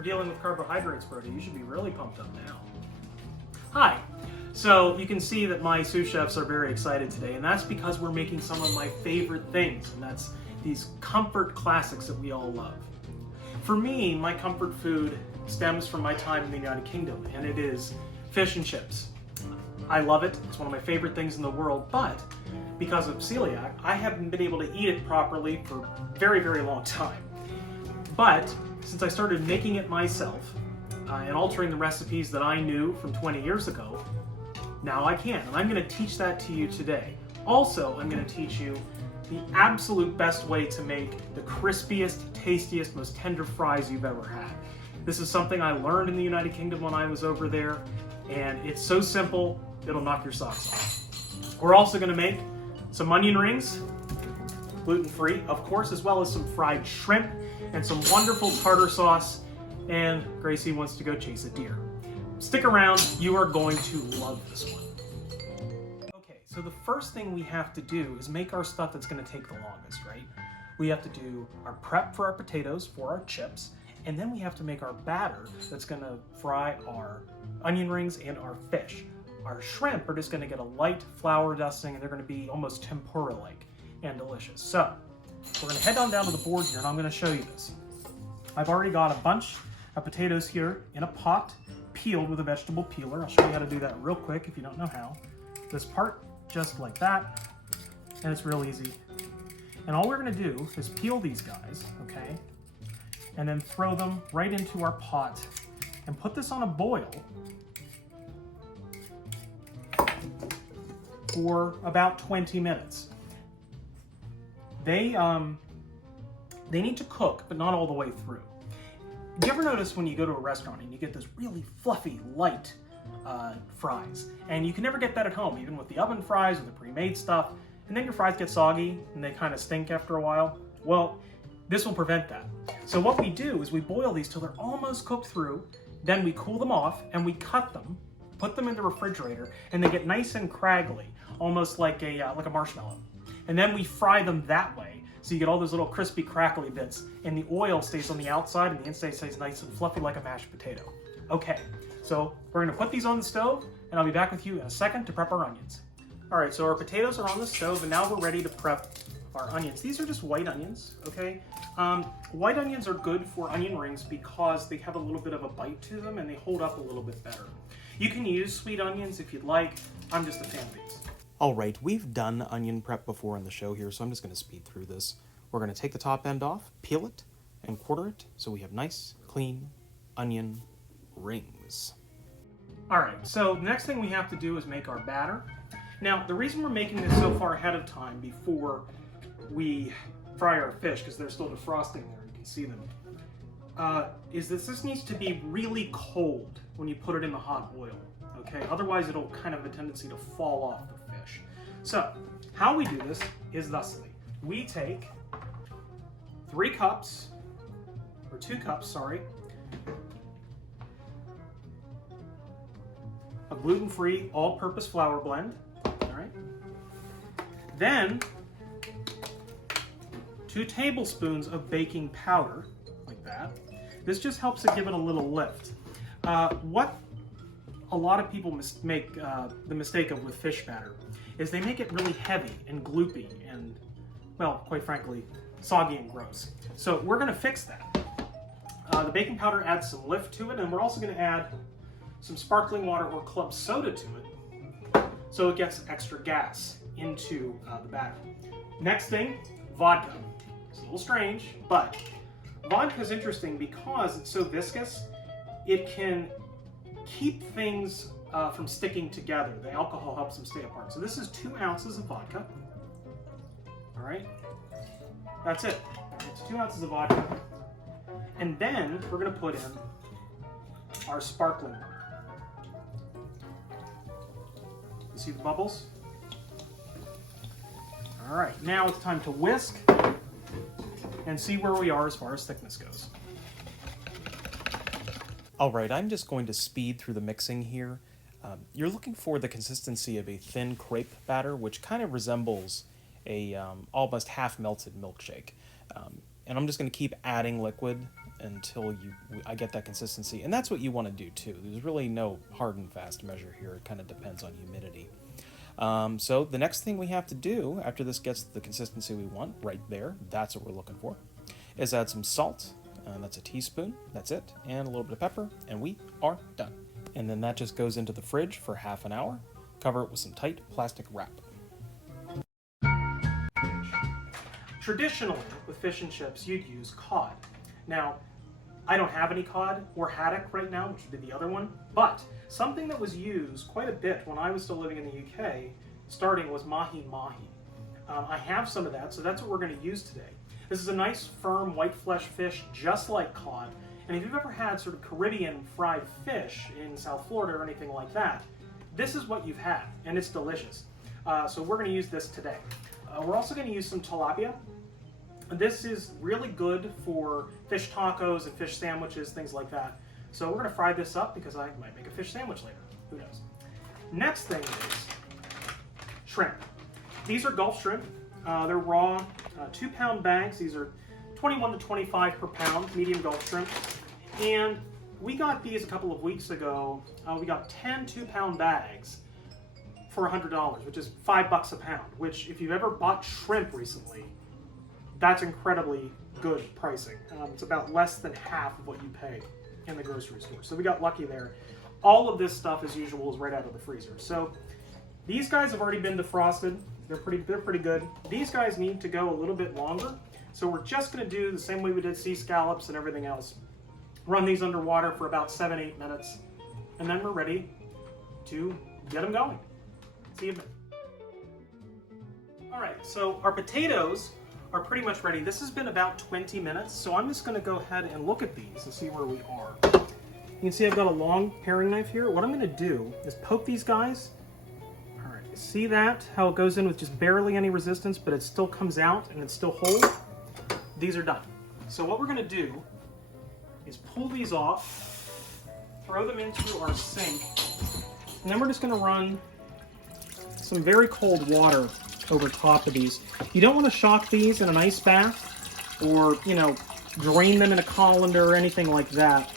we're dealing with carbohydrates, Brody. You should be really pumped up now. Hi. So you can see that my sous chefs are very excited today, and that's because we're making some of my favorite things, and that's these comfort classics that we all love. For me, my comfort food stems from my time in the United Kingdom, and it is fish and chips. I love it. It's one of my favorite things in the world, but because of celiac, I haven't been able to eat it properly for a very, very long time. But since I started making it myself and altering the recipes that I knew from 20 years ago, now I can, and I'm going to teach that to you today. Also, I'm going to teach you the absolute best way to make the crispiest, tastiest, most tender fries you've ever had. This is something I learned in the United Kingdom when I was over there, and it's so simple, it'll knock your socks off. We're also going to make some onion rings, gluten-free, of course, as well as some fried shrimp and some wonderful tartar sauce, and Gracie wants to go chase a deer. Stick around, you are going to love this one. Okay, so the first thing we have to do is make our stuff that's going to take the longest, right? We have to do our prep for our potatoes, for our chips, and then we have to make our batter that's going to fry our onion rings and our fish. Our shrimp are just going to get a light flour dusting, and they're going to be almost tempura-like and delicious. So we're going to head on down to the board here, and I'm going to show you this. I've already got a bunch of potatoes here in a pot, peeled with a vegetable peeler. I'll show you how to do that real quick if you don't know how. This part, just like that, and it's real easy. And all we're going to do is peel these guys, okay, and then throw them right into our pot and put this on a boil for about 20 minutes. They need to cook, but not all the way through. Do you ever notice when you go to a restaurant and you get this really fluffy, light fries, and you can never get that at home, even with the oven fries or the pre-made stuff, and then your fries get soggy and they kind of stink after a while? Well, this will prevent that. So what we do is we boil these till they're almost cooked through, then we cool them off and we cut them, put them in the refrigerator, and they get nice and craggly, almost like a marshmallow. And then we fry them that way, so you get all those little crispy, crackly bits, and the oil stays on the outside, and the inside stays nice and fluffy like a mashed potato. Okay, so we're gonna put these on the stove, and I'll be back with you in a second to prep our onions. All right, so our potatoes are on the stove, and now we're ready to prep our onions. These are just white onions, okay? White onions are good for onion rings because they have a little bit of a bite to them, and they hold up a little bit better. You can use sweet onions if you'd like. I'm just a fan of these. All right, we've done onion prep before on the show here, so I'm just going to speed through this. We're going to take the top end off, peel it, and quarter it, so we have nice, clean onion rings. All right, so the next thing we have to do is make our batter. Now, the reason we're making this so far ahead of time before we fry our fish, because they're still defrosting there, you can see them, is that this needs to be really cold when you put it in the hot oil, okay? Otherwise, it'll kind of have a tendency to fall off the fish. So, how we do this is thusly. We take 2 cups, a gluten-free all-purpose flour blend, all right? Then, 2 tablespoons of baking powder, like that. This just helps to give it a little lift. What a lot of people make the mistake of with fish batter is they make it really heavy and gloopy and, well, quite frankly, soggy and gross. So we're gonna fix that. The baking powder adds some lift to it, and we're also gonna add some sparkling water or club soda to it so it gets extra gas into the batter. Next thing, vodka. It's a little strange, but vodka is interesting because it's so viscous, it can keep things from sticking together. The alcohol helps them stay apart. So this is 2 ounces of vodka. All right, that's it. It's 2 ounces of vodka. And then we're gonna put in our sparkling water. You see the bubbles? All right, now it's time to whisk and see where we are as far as thickness goes. All right, I'm just going to speed through the mixing here. You're looking for the consistency of a thin crepe batter, which kind of resembles a almost half-melted milkshake. And I'm just going to keep adding liquid until I get that consistency. And that's what you want to do too. There's really no hard and fast measure here. It kind of depends on humidity. So the next thing we have to do after this gets the consistency we want, right there, that's what we're looking for, is add some salt. That's a teaspoon, that's it, and a little bit of pepper, and we are done. And then that just goes into the fridge for half an hour. Cover it with some tight plastic wrap. Traditionally, with fish and chips, you'd use cod. Now, I don't have any cod or haddock right now, which would be the other one, but something that was used quite a bit when I was still living in the UK, starting, was mahi-mahi. I have some of that, so that's what we're going to use today. This is a nice, firm, white flesh fish, just like cod. And if you've ever had sort of Caribbean fried fish in South Florida or anything like that, this is what you've had, and it's delicious. So we're going to use this today. We're also going to use some tilapia. This is really good for fish tacos and fish sandwiches, things like that. So we're going to fry this up because I might make a fish sandwich later. Who knows? Next thing is shrimp. These are Gulf shrimp. They're raw, 2-pound bags. These are 21 to 25 per pound, medium Gulf shrimp. And we got these a couple of weeks ago. We got 10 2-pound bags for $100, which is $5 a pound, which if you've ever bought shrimp recently, that's incredibly good pricing. It's about less than half of what you pay in the grocery store. So we got lucky there. All of this stuff, as usual, is right out of the freezer. So these guys have already been defrosted. They're pretty good. These guys need to go a little bit longer. So we're just going to do the same way we did sea scallops and everything else. Run these underwater for about 7-8 minutes, and then we're ready to get them going. See you in a minute. All right, so our potatoes are pretty much ready. This has been about 20 minutes, so I'm just going to go ahead and look at these and see where we are. You can see I've got a long paring knife here. What I'm going to do is poke these guys. All right, see that? How it goes in with just barely any resistance, but it still comes out and it's still whole? These are done. So what we're going to do is pull these off, throw them into our sink, and then we're just going to run some very cold water over top of these. You don't want to shock these in an ice bath or, drain them in a colander or anything like that.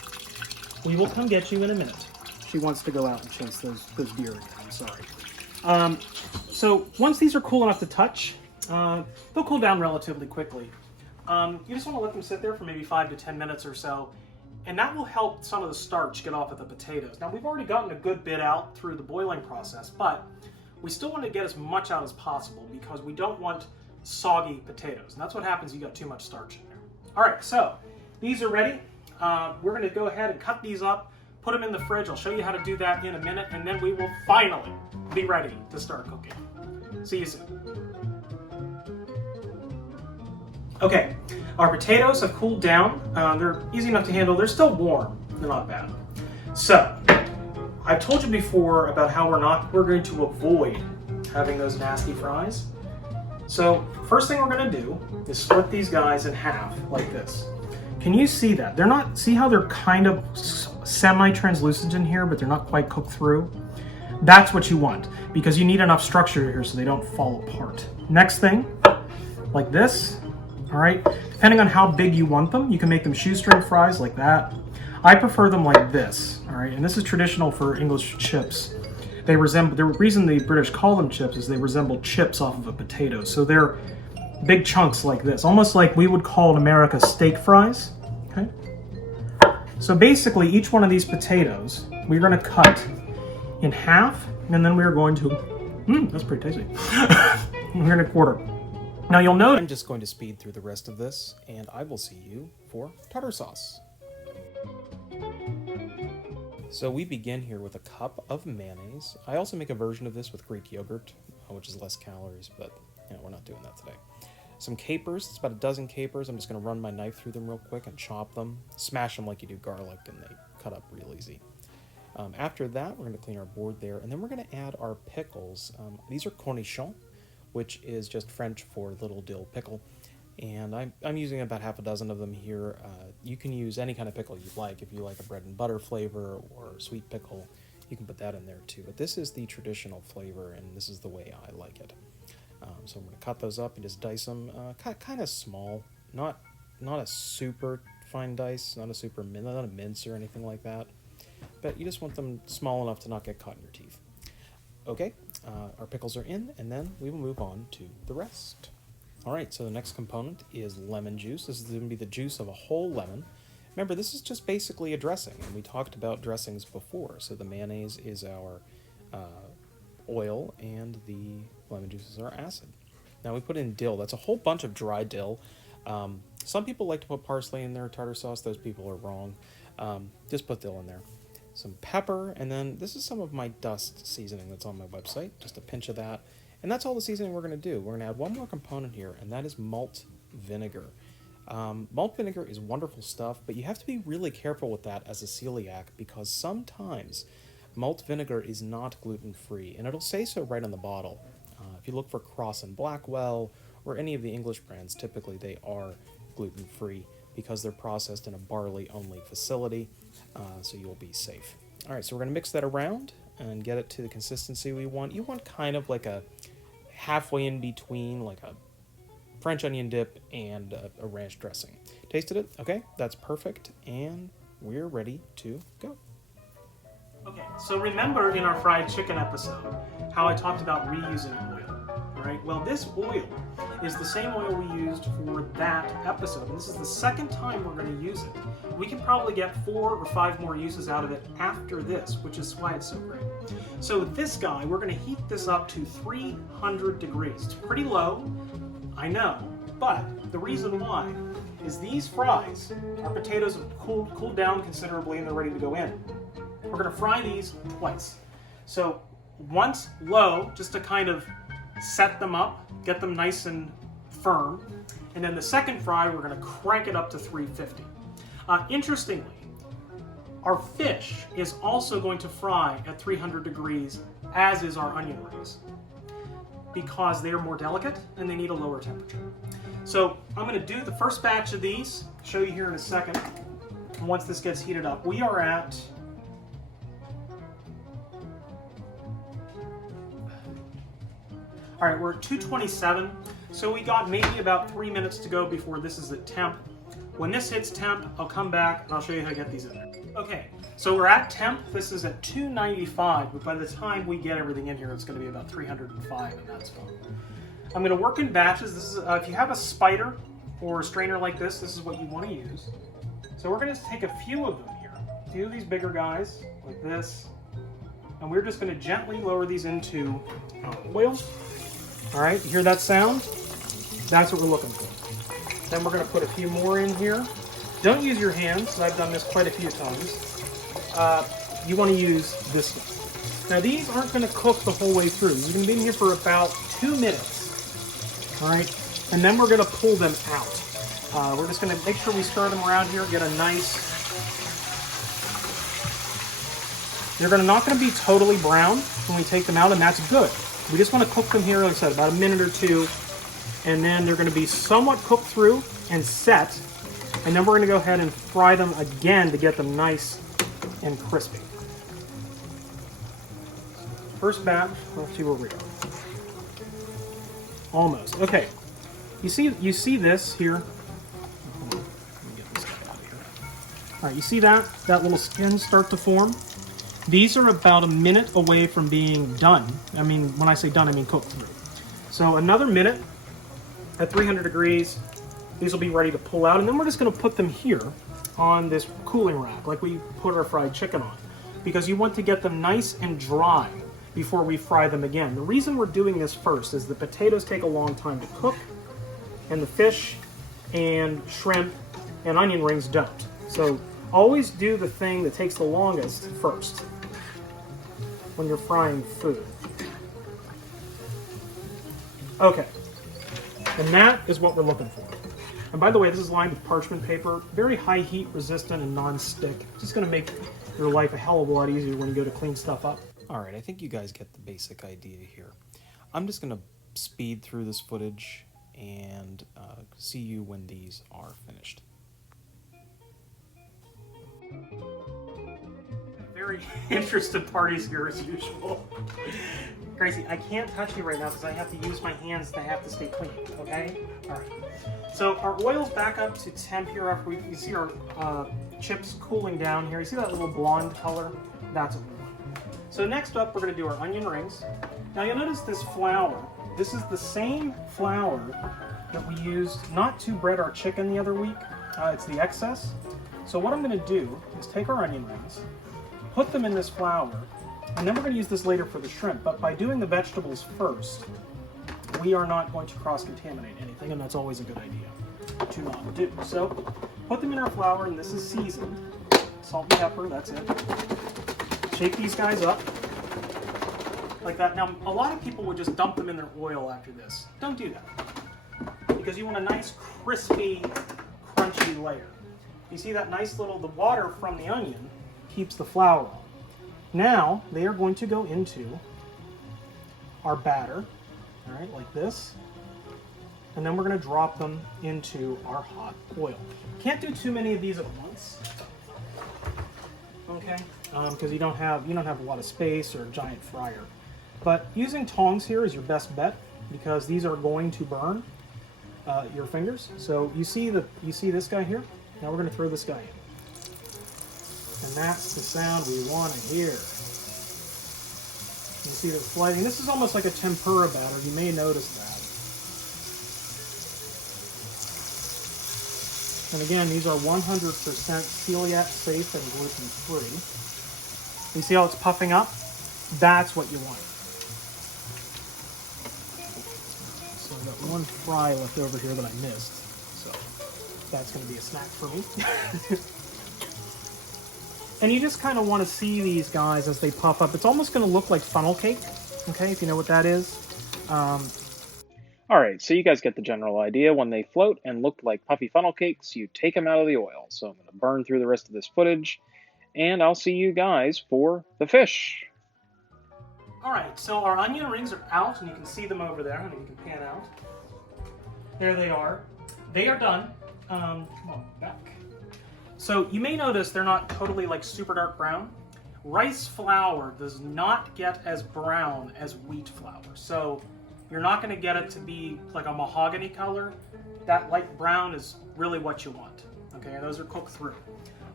We will come get you in a minute. She wants to go out and chase those deer again. I'm sorry. So once these are cool enough to touch, they'll cool down relatively quickly. You just want to let them sit there for maybe 5 to 10 minutes or so, and that will help some of the starch get off of the potatoes. Now, we've already gotten a good bit out through the boiling process, but we still want to get as much out as possible because we don't want soggy potatoes, and that's what happens if you got too much starch in there. All right, so these are ready. We're going to go ahead and cut these up, put them in the fridge. I'll show you how to do that in a minute, and then we will finally be ready to start cooking. See you soon. Okay, our potatoes have cooled down. They're easy enough to handle. They're still warm. They're not bad. So, I've told you before about how we're going to avoid having those nasty fries. So, first thing we're going to do is split these guys in half like this. Can you see that? See how they're kind of semi-translucent in here, but they're not quite cooked through? That's what you want, because you need enough structure here so they don't fall apart. Next thing, like this. All right, depending on how big you want them, you can make them shoestring fries like that. I prefer them like this, all right, and this is traditional for English chips. The reason the British call them chips is they resemble chips off of a potato. So they're big chunks like this, almost like we would call in America steak fries, okay? So basically, each one of these potatoes, we're gonna cut in half, and then we're going to, that's pretty tasty. We're gonna quarter. Now you'll notice I'm just going to speed through the rest of this, and I will see you for tartar sauce. So we begin here with a cup of mayonnaise. I also make a version of this with Greek yogurt, which is less calories, but we're not doing that today. Some capers, it's about a dozen capers. I'm just going to run my knife through them real quick and chop them. Smash them like you do garlic, and they cut up real easy. After that, we're going to clean our board there, and then we're going to add our pickles. These are cornichons, which is just French for little dill pickle. And I'm using about half a dozen of them here. You can use any kind of pickle you like. If you like a bread and butter flavor or sweet pickle, you can put that in there too. But this is the traditional flavor, and this is the way I like it. So I'm going to cut those up and just dice them kind of small, not a super fine dice, not a mince or anything like that. But you just want them small enough to not get caught in your teeth. Okay, our pickles are in, and then we will move on to the rest. All right, so the next component is lemon juice. This is going to be the juice of a whole lemon. Remember, this is just basically a dressing, and we talked about dressings before. So the mayonnaise is our oil, and the lemon juice is our acid. Now we put in dill. That's a whole bunch of dry dill. Some people like to put parsley in their tartar sauce. Those people are wrong. Just put dill in there. Some pepper, and then this is some of my dust seasoning that's on my website, just a pinch of that. And that's all the seasoning we're going to do. We're going to add one more component here, and that is malt vinegar. Malt vinegar is wonderful stuff, but you have to be really careful with that as a celiac, because sometimes malt vinegar is not gluten-free, and it'll say so right on the bottle. If you look for Cross and Blackwell, or any of the English brands, typically they are gluten-free because they're processed in a barley-only facility. So you'll be safe. All right, so we're going to mix that around and get it to the consistency we want. You want kind of like a halfway in between, like a French onion dip and a ranch dressing. Tasted it? Okay, that's perfect, and we're ready to go. Okay, so remember in our fried chicken episode how I talked about reusing oil, right? Well, this oil is the same oil we used for that episode, and this is the second time we're going to use it. We can probably get 4 or 5 more uses out of it after this, which is why it's so great. So this guy, we're going to heat this up to 300 degrees. It's pretty low, I know, but the reason why is these fries, our potatoes have cooled down considerably and they're ready to go in. We're going to fry these twice. So once low, just to kind of set them up, get them nice and firm, and then the second fry, we're going to crank it up to 350. Interestingly, our fish is also going to fry at 300 degrees, as is our onion rings, because they are more delicate and they need a lower temperature. So I'm going to do the first batch of these, show you here in a second. And once this gets heated up, we are at all right, we're at 227, so we got maybe about 3 minutes to go before this is at temp. When this hits temp, I'll come back and I'll show you how to get these in there. Okay, so we're at temp. This is at 295, but by the time we get everything in here, it's going to be about 305, and that's fine. I'm going to work in batches. This is if you have a spider or a strainer like this is what you want to use. So we're going to take a few of them here, a few of these bigger guys like this, and we're just going to gently lower these into oil. All right, you hear that sound? That's what we're looking for. Then we're going to put a few more in here. Don't use your hands. I've done this quite a few times. You want to use this one. Now these aren't going to cook the whole way through. You're going to be in here for about 2 minutes. All right, and then we're going to pull them out. We're just going to make sure we stir them around here, get a nice. They're not going to be totally brown when we take them out, and that's good. We just want to cook them here, like I said, about a minute or two, and then they're going to be somewhat cooked through and set, and then we're going to go ahead and fry them again to get them nice and crispy. First batch, let's see where we are. Almost. Okay. You see this here? Let me get this guy out of here. All right, you see that little skin start to form? These are about a minute away from being done. I mean, when I say done, I mean cooked through. So another minute at 300 degrees, these will be ready to pull out. And then we're just going to put them here on this cooling rack, like we put our fried chicken on, because you want to get them nice and dry before we fry them again. The reason we're doing this first is the potatoes take a long time to cook, and the fish and shrimp and onion rings don't. So always do the thing that takes the longest first when you're frying food. Okay, and that is what we're looking for. And by the way, this is lined with parchment paper, very high heat resistant and non-stick. Just gonna make your life a hell of a lot easier when you go to clean stuff up. All right, I think you guys get the basic idea here. I'm just gonna speed through this footage and see you when these are finished. very interested parties here as usual. Gracie, I can't touch you right now because I have to use my hands that have to stay clean, okay? All right. So our oil's back up to temp here after you see our chips cooling down here. You see that little blonde color? That's what we want. So next up, we're going to do our onion rings. Now you'll notice this flour. This is the same flour that we used not to bread our chicken the other week. It's the excess. So what I'm going to do is take our onion rings, put them in this flour, and then we're going to use this later for the shrimp. But by doing the vegetables first, we are not going to cross-contaminate anything, and that's always a good idea to not do. So put them in our flour, and this is seasoned. Salt and pepper, that's it. Shake these guys up like that. Now, a lot of people would just dump them in their oil after this. Don't do that, because you want a nice, crispy, crunchy layer. You see that nice little, the water from the onion keeps the flour on. Now, they are going to go into our batter, all right, like this. And then we're going to drop them into our hot oil. Can't do too many of these at once, okay? Because you don't have a lot of space or a giant fryer. But using tongs here is your best bet, because these are going to burn your fingers. So you see this guy here? Now we're going to throw this guy in. And that's the sound we want to hear. You see the sliding. This is almost like a tempura batter. You may notice that. And again, these are 100% celiac safe and gluten-free. You see how it's puffing up? That's what you want. So I've got one fry left over here that I missed. So that's going to be a snack for me. And you just kind of want to see these guys as they puff up. It's almost going to look like funnel cake, okay, if you know what that is. All right, so you guys get the general idea. When they float and look like puffy funnel cakes, you take them out of the oil. So I'm going to burn through the rest of this footage, and I'll see you guys for the fish. All right, so our onion rings are out, and you can see them over there. And you can pan out. There they are. They are done. Come on, back. So you may notice they're not totally like super dark brown. Rice flour does not get as brown as wheat flour. So you're not going to get it to be like a mahogany color. That light brown is really what you want. Okay, those are cooked through.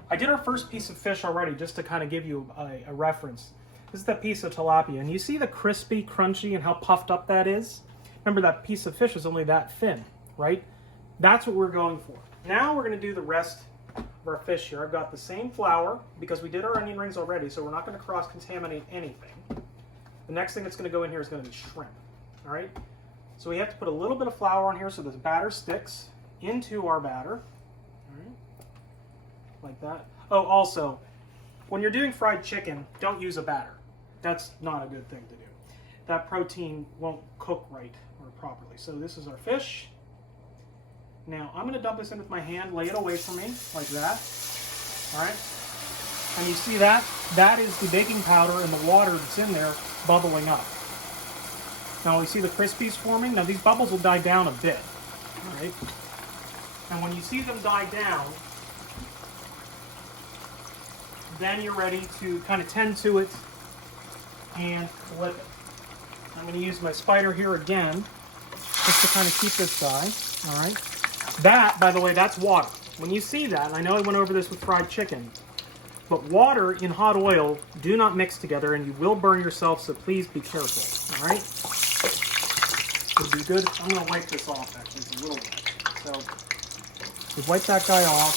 I did our first piece of fish already just to kind of give you a reference. This is that piece of tilapia, and you see the crispy, crunchy, and how puffed up that is? Remember, that piece of fish is only that thin, right? That's what we're going for. Now we're going to do the rest of our fish here. I've got the same flour because we did our onion rings already, so we're not going to cross-contaminate anything. The next thing that's going to go in here is going to be shrimp. All right? So we have to put a little bit of flour on here so this batter sticks into our batter. All right? Like that. Oh, also, when you're doing fried chicken, don't use a batter. That's not a good thing to do. That protein won't cook right or properly. So this is our fish. Now, I'm going to dump this in with my hand, lay it away from me, like that. All right? And you see that? That is the baking powder and the water that's in there bubbling up. Now, you see the crispies forming? Now, these bubbles will die down a bit. All right? And when you see them die down, then you're ready to kind of tend to it and flip it. I'm going to use my spider here again, just to kind of keep this guy. All right? That, by the way, that's water. When you see that, and I know I went over this with fried chicken, but water in hot oil do not mix together, and you will burn yourself, so please be careful, all right? Would be good. I'm going to wipe this off, actually. It's a little wet. So, we wipe that guy off.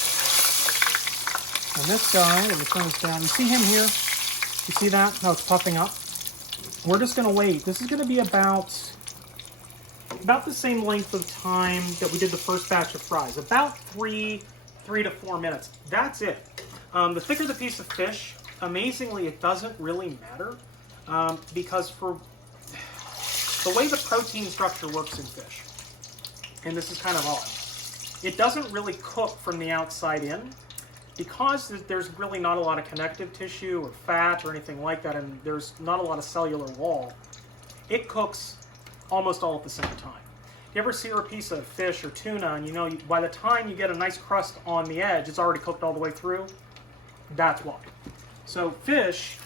And this guy, let me turn this down. You see him here? You see that? How it's puffing up? We're just going to wait. This is going to be about the same length of time that we did the first batch of fries. About 3 to 4 minutes. That's it. The thicker the piece of fish, amazingly, it doesn't really matter because for the way the protein structure works in fish, and this is kind of odd, it doesn't really cook from the outside in because there's really not a lot of connective tissue or fat or anything like that, and there's not a lot of cellular wall. It cooks almost all at the same time. You ever sear a piece of fish or tuna and you know by the time you get a nice crust on the edge, it's already cooked all the way through? That's why. So fish,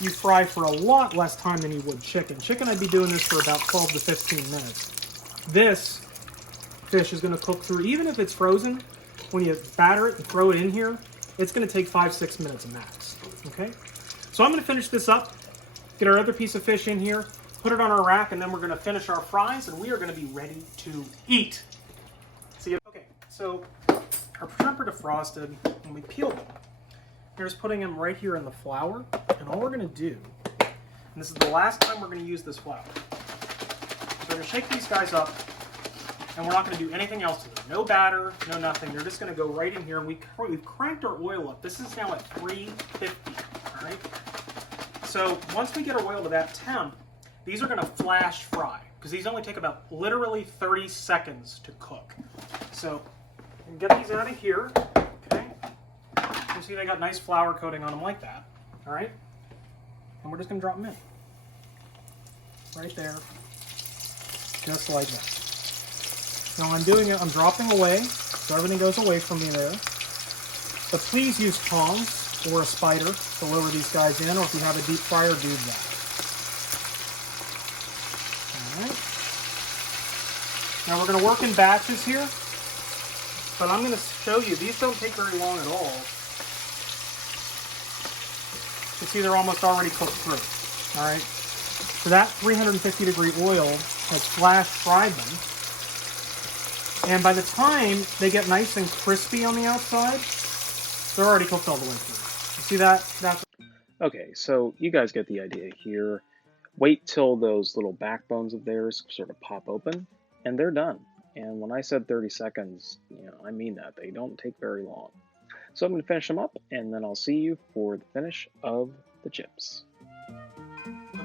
you fry for a lot less time than you would chicken. Chicken, I'd be doing this for about 12 to 15 minutes. This fish is going to cook through, even if it's frozen, when you batter it and throw it in here, it's going to take 5-6 minutes max. Okay? So I'm going to finish this up, get our other piece of fish in here, put it on our rack, and then we're going to finish our fries, and we are going to be ready to eat. See you. Okay, so our shrimp are defrosted, and we peeled them. We're just putting them right here in the flour, and all we're going to do, and this is the last time we're going to use this flour, so we're going to shake these guys up, and we're not going to do anything else to them. No batter, no nothing. They're just going to go right in here, and we've cranked our oil up. This is now at 350, all right? So once we get our oil to that temp, these are going to flash fry, because these only take about literally 30 seconds to cook. So we can get these out of here, okay? You see they got nice flour coating on them like that, all right? And we're just going to drop them in. Right there, just like that. Now I'm doing it, I'm dropping away, so everything goes away from me there. But please use tongs or a spider to lower these guys in, or if you have a deep fryer, do that. Alright. Now we're going to work in batches here, but I'm going to show you, these don't take very long at all. You see they're almost already cooked through. Alright. So that 350 degree oil has flash fried them. And by the time they get nice and crispy on the outside, they're already cooked all the way through. You see that? That's Okay, so you guys get the idea here. Wait till those little backbones of theirs sort of pop open, and they're done. And when I said 30 seconds, I mean that. They don't take very long. So I'm going to finish them up, and then I'll see you for the finish of the chips.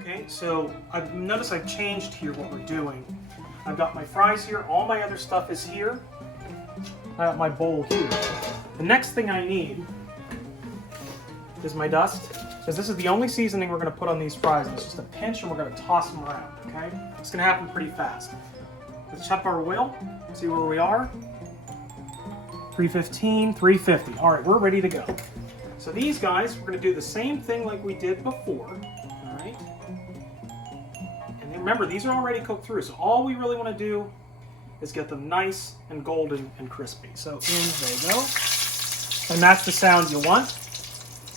okay, so I've noticed I've changed here what we're doing. I've got my fries here, all my other stuff is here. I got my bowl here. The next thing I need is my dust, because this is the only seasoning we're going to put on these fries. It's just a pinch and we're going to toss them around, okay? It's going to happen pretty fast. Let's check our oil, see where we are. 315, 350. All right, we're ready to go. So these guys, we're going to do the same thing like we did before, all right? Remember, these are already cooked through, so all we really want to do is get them nice and golden and crispy. So in they go. And that's the sound you want.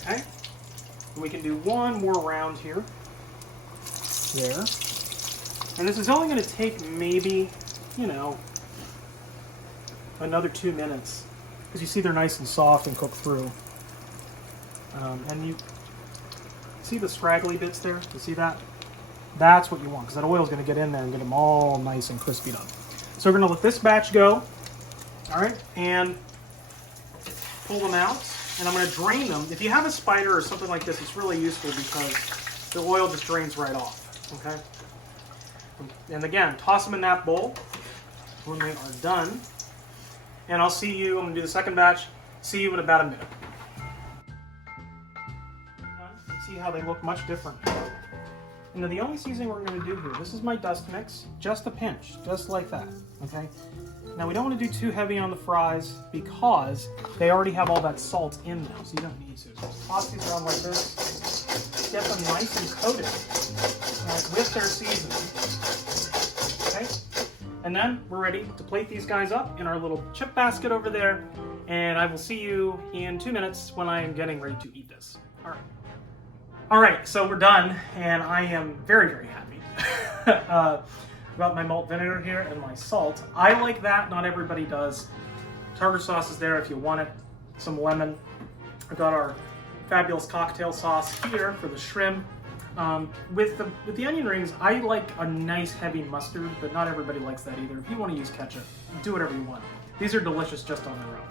Okay? And we can do one more round here. There. And this is only going to take maybe, another 2 minutes. Because you see they're nice and soft and cooked through. And you see the scraggly bits there? You see that? That's what you want, because that oil is going to get in there and get them all nice and crispied up. So we're going to let this batch go, all right, and pull them out, and I'm going to drain them. If you have a spider or something like this, it's really useful because the oil just drains right off, okay? And again, toss them in that bowl when they are done, and I'll see you, I'm going to do the second batch, see you in about a minute. See how they look much different. Now the only seasoning we're going to do here, this is my dust mix, just a pinch, just like that, okay? Now we don't want to do too heavy on the fries because they already have all that salt in them, so you don't need to. So toss these around like this, get them nice and coated with their seasoning, okay? And then we're ready to plate these guys up in our little chip basket over there, and I will see you in 2 minutes when I am getting ready to eat this. All right. All right, so we're done, and I am very, very happy about my malt vinegar here and my salt. I like that, not everybody does. Tartar sauce is there if you want it, some lemon. I've got our fabulous cocktail sauce here for the shrimp. With the onion rings, I like a nice heavy mustard, but not everybody likes that either. If you want to use ketchup, do whatever you want. These are delicious just on their own.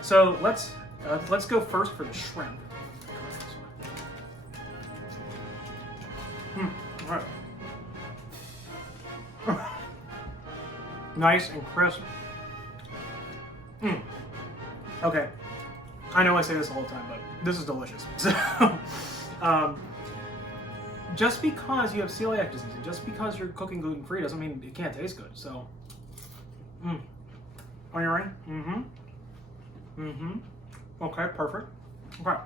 So let's go first for the shrimp. All right. Nice and crisp. Okay. I know I say this all the time, but this is delicious. So, just because you have celiac disease, and just because you're cooking gluten-free doesn't mean it can't taste good. So, are you ready? Okay, perfect. Okay.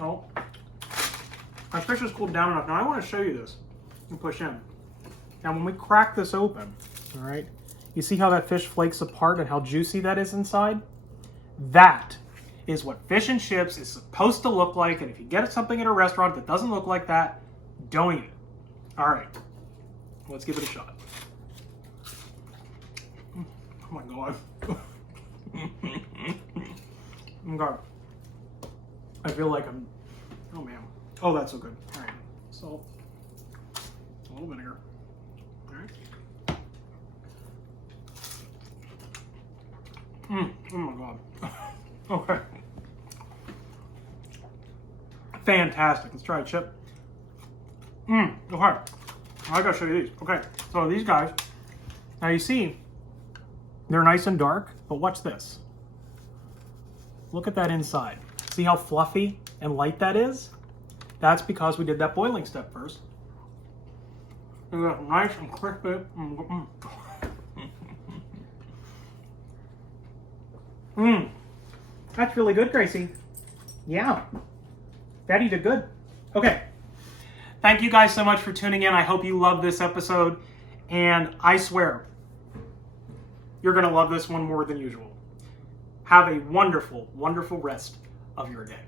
Oh, our fish is cooled down enough. Now I want to show you this. And push in. Now when we crack this open, all right, you see how that fish flakes apart and how juicy that is inside? That is what fish and chips is supposed to look like, and if you get something at a restaurant that doesn't look like that, don't eat it. All right, let's give it a shot. Oh my God. Oh God. I feel like I'm, oh man. Oh, that's so good. All right, salt, a little vinegar. All right. Oh my God. Okay. Fantastic. Let's try a chip. Okay. I gotta show you these. Okay. So these guys, now you see, they're nice and dark, but watch this. Look at that inside. See how fluffy and light that is? That's because we did that boiling step first. And that's nice and crispy. That's really good, Gracie. Yeah. Daddy did good. Okay. Thank you guys so much for tuning in. I hope you love this episode. And I swear, you're going to love this one more than usual. Have a wonderful, wonderful rest of your day.